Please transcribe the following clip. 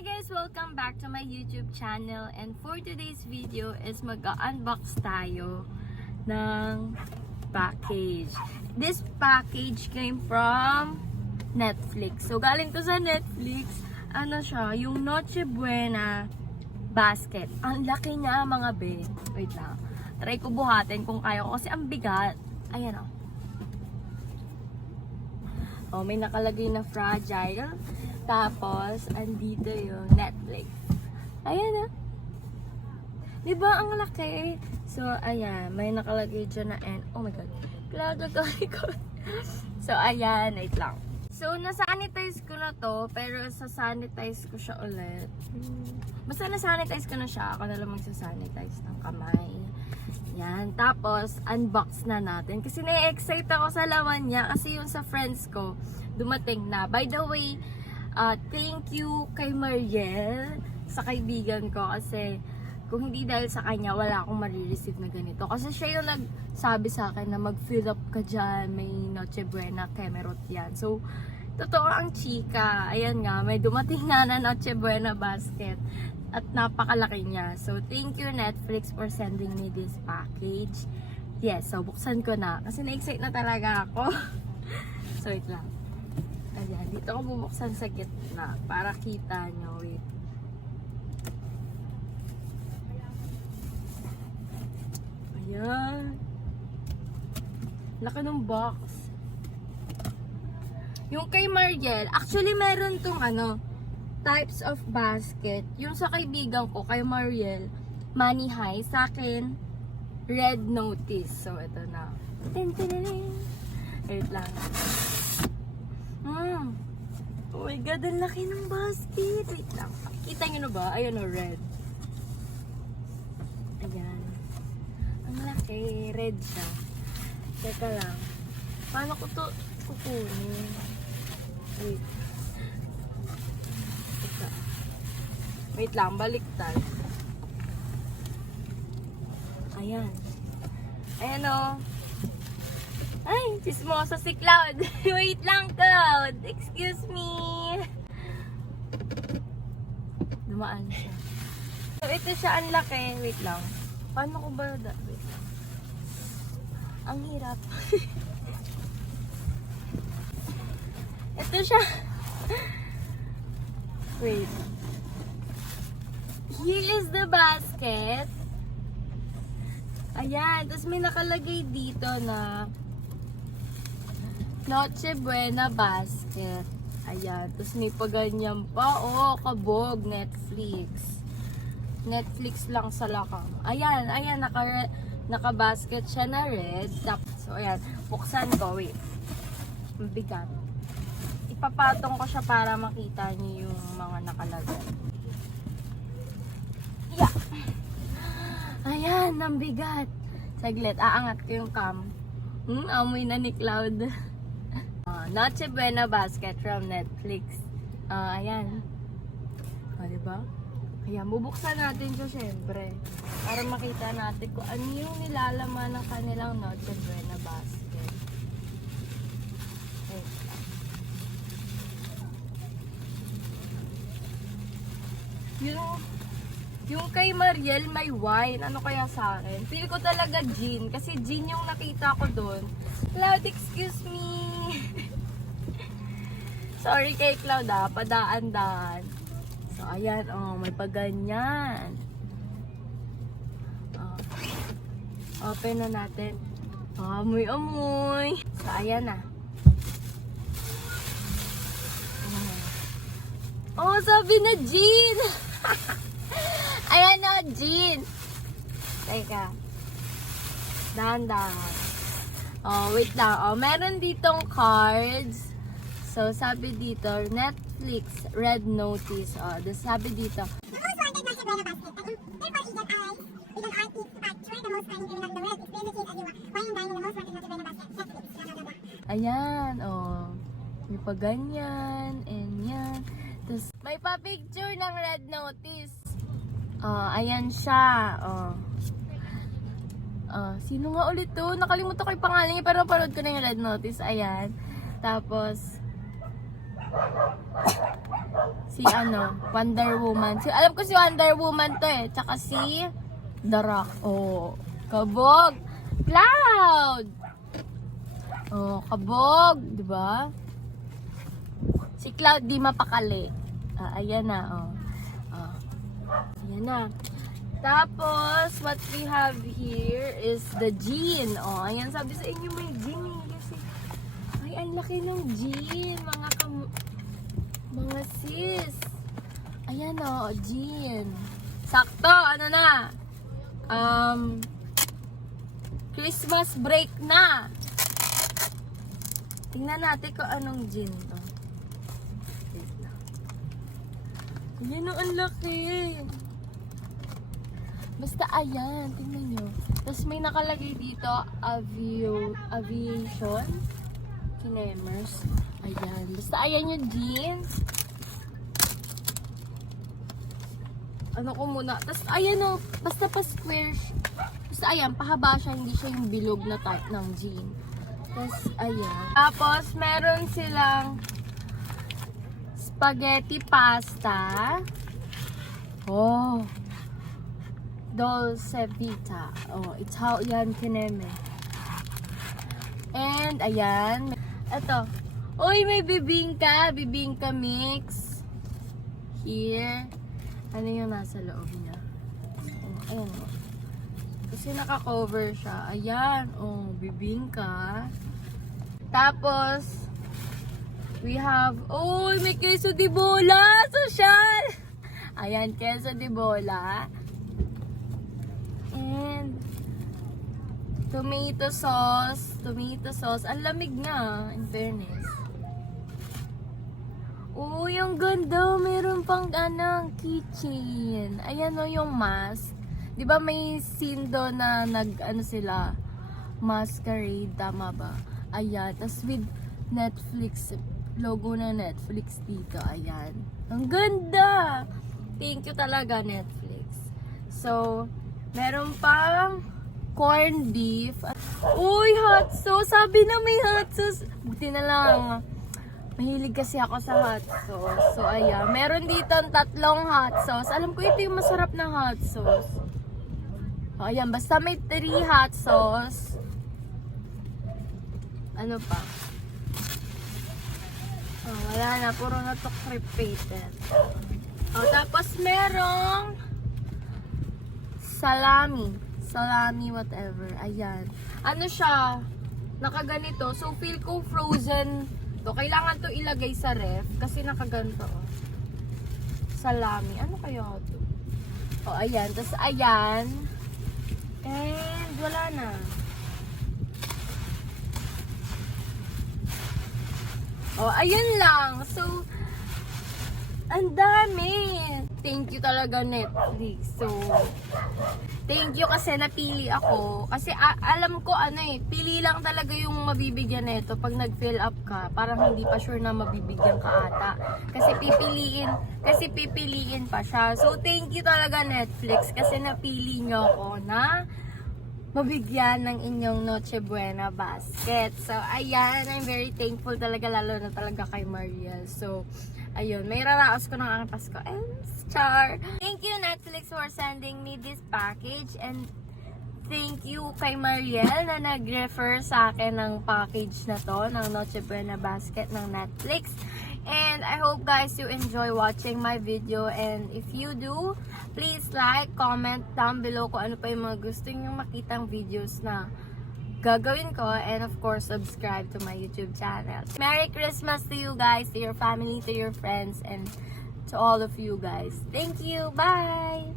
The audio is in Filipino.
Hi guys! Welcome back to my YouTube channel, and for today's video is mag-unbox tayo ng package. This package came from Netflix. So galing to sa Netflix, ano siya, yung Noche Buena basket. Ang laki niya mga be. Wait lang. Try ko buhatin kung kaya ko kasi ang bigat. Ayan o. Oh, may nakalagay na fragile. Tapos, andito yung Netflix. Ayan ah. Diba ang laki? So, ayan. May nakalagay dyan na N. Oh my God. Klagagay ko. So, ayan. Wait lang. So, nasanitize ko na to. Pero, sasanitize ko siya ulit. Basta nasanitize ko na siya. Ako na lang magsasanitize ng kamay. Yan. Tapos, unbox na natin. Kasi na-excite ako sa laman niya. Kasi yung sa friends ko, dumating na. By the way, thank you kay Mariel sa kaibigan ko kasi kung hindi dahil sa kanya wala akong marireceive na ganito kasi siya yung nagsabi sa akin na mag-fill up ka dyan, may Noche Buena Kemerot yan. So totoo ang chika, ayan nga, may dumating na Noche Buena basket at napakalaki niya. So thank you Netflix for sending me this package. Yes, so buksan ko na kasi na-excite na talaga ako. So wait lang. Ayan, dito ko bubuksan sa gitna para kita nyo. Wait. Ayan. Laki ng box. Yung kay Mariel, actually meron tong types of basket. Yung sa kaibigan ko, kay Mariel, Money High. Sa akin, Red Notice. So, ito na. Wait lang. Oh my God, ang laki ng basket. Wait lang. Kita nyo na ba? Ayan o, red. Ayan. Ang laki. Red siya. Teka lang. Paano ko to kukunin? Wait. Teka. Wait lang, baliktad. Ayan. Ayan o. Ay, chismoso si Cloud. Wait lang, Cloud. Excuse me. Dumaan siya. So, ito siya ang laki. Wait lang. Paano ko ba? Wait lang. Ang hirap. Ito siya. Wait. Here is the basket. Ayan. Tapos may nakalagay dito na Noche Buena basket. Ayan. Tapos may paganyan pa. Oh, kabog. Netflix. Netflix lang sa lakang. Ayan. Ayan. Naka-basket siya na red. So, ayan. Buksan ko. Wait. Mabigat. Ipapatong ko siya para makita niyo yung mga nakalagay. Yeah. Ayan. Nambigat. Saglit. Aangat ko yung cam. Amoy na ni Cloud. Noche Buena basket from Netflix. Ayan. Diba? Ayan, bubuksan natin siya syempre. Para makita natin kung ano yung nilalaman ng kanilang Noche Buena basket. Yung kay Mariel may wine. Ano kaya sa akin? Feel ko talaga gin. Kasi gin yung nakita ko doon. Cloud, excuse me. Sorry kay Cloud padaan-daan. So, ayan, may paganyan. Open na natin. Amoy-amoy. So, ayan na. Oh, sabi na gin! Ayan na, gin! Teka. Dahan-dahan. Wait lang. Meron ditong cards. So, sabi dito, Netflix, Red Notice. Sabi dito, The most wanted Noche Buena basket. Therefore, Eden Artist Facture, the most stunning criminal in the world, explain the case as you wine and dine in the most wanted Noche Buena basket. Netflix, blah, blah, blah, blah. ayan, may pa ganyan, and yan. Tapos, may pa picture ng Red Notice. Ayan siya, sino nga ulit to? Nakalimutan ko yung pangalan niya, pero napanood ko na yung Red Notice. Ayan. Tapos, Si Wonder Woman. Alam ko si Wonder Woman to eh. Tsaka si The Rock. Oh, kabog. Cloud! Oh, kabog. Diba? Si Cloud di mapakali. Ayan na, oh. Ayan na. Tapos, what we have here is the jean. Oh, ayan, sabi sa inyo may jean eh. Kasi, ay, ang laki ng jean. Mga sis. Ayan o, jean. Sakto, ano na? Christmas break na. Tingnan natin kung anong jean to. Ayan o, ang laki. Basta ayan, tingnan nyo. Tapos may nakalagay dito, aviation. Kinemers. Ayan. Basta ayan yung jeans. Ano ko muna. Tapos ayan o. Basta pa square. Basta ayan. Pahaba siya. Hindi siya yung bilog na type ng jean. Tapos ayan. Tapos meron silang spaghetti pasta. Oh. Dolce Vita. Oh. Italian kineme. And ayan. Ito. Uy, may bibingka. Bibingka mix. Here. Ano yung nasa loob niya? Oh, ayan. Kasi naka-cover siya. Ayan. Oh, bibingka. Tapos, we have, uy, may queso de bola. Social! Ayan, queso de bola. And, tomato sauce. Tomato sauce. Ang lamig nga, in fairness. Oh, yung ganda. Meron pang keychain. Ayan o, yung mask. Di ba may scene doon na sila, masquerade, tama ba? Ayan. Tapos with Netflix, logo na Netflix dito. Ayan. Ang ganda! Thank you talaga, Netflix. So, meron pang corned beef. Uy, hot sauce. Sabi na may hot sauce. Buti na lang. Mahilig kasi ako sa hot sauce. So, ayan. Meron dito 3 hot sauce. Alam ko ito yung masarap na hot sauce. O, ayan. Basta may 3 hot sauce. Ano pa? Oh, wala na. Puro na to crepated. O, tapos merong salami. Salami, whatever. Ayan. Ano siya? Nakaganito. So, feel ko frozen. So, kailangan to ilagay sa ref. Kasi nakaganto. Oh. Salami. Ano kaya ito? O, ayan. Tapos, ayan. And, wala na. O, ayan lang. So, ang dami. Thank you talaga, Netflix. So, thank you kasi napili ako. Kasi alam ko pili lang talaga yung mabibigyan nito pag nag-fill up ka. Parang hindi pa sure na mabibigyan ka ata. Kasi pipiliin pa siya. So, thank you talaga, Netflix. Kasi napili nyo ako na mabigyan ng inyong Noche Buena basket. So, ayan. I'm very thankful talaga, lalo na talaga kay Mariel. So, ayun. May raraos ko ng aking Pasko. And, char! Thank you, Netflix, for sending me this package. And, thank you kay Mariel na nag-refer sa akin ng package na to, ng Noche Buena basket ng Netflix. And I hope guys you enjoy watching my video, and if you do, please like, comment down below kung ano pa yung mga gusto nyo makitang videos na gagawin ko, and of course subscribe to my YouTube channel. Merry Christmas to you guys, to your family, to your friends, and to all of you guys. Thank you. Bye!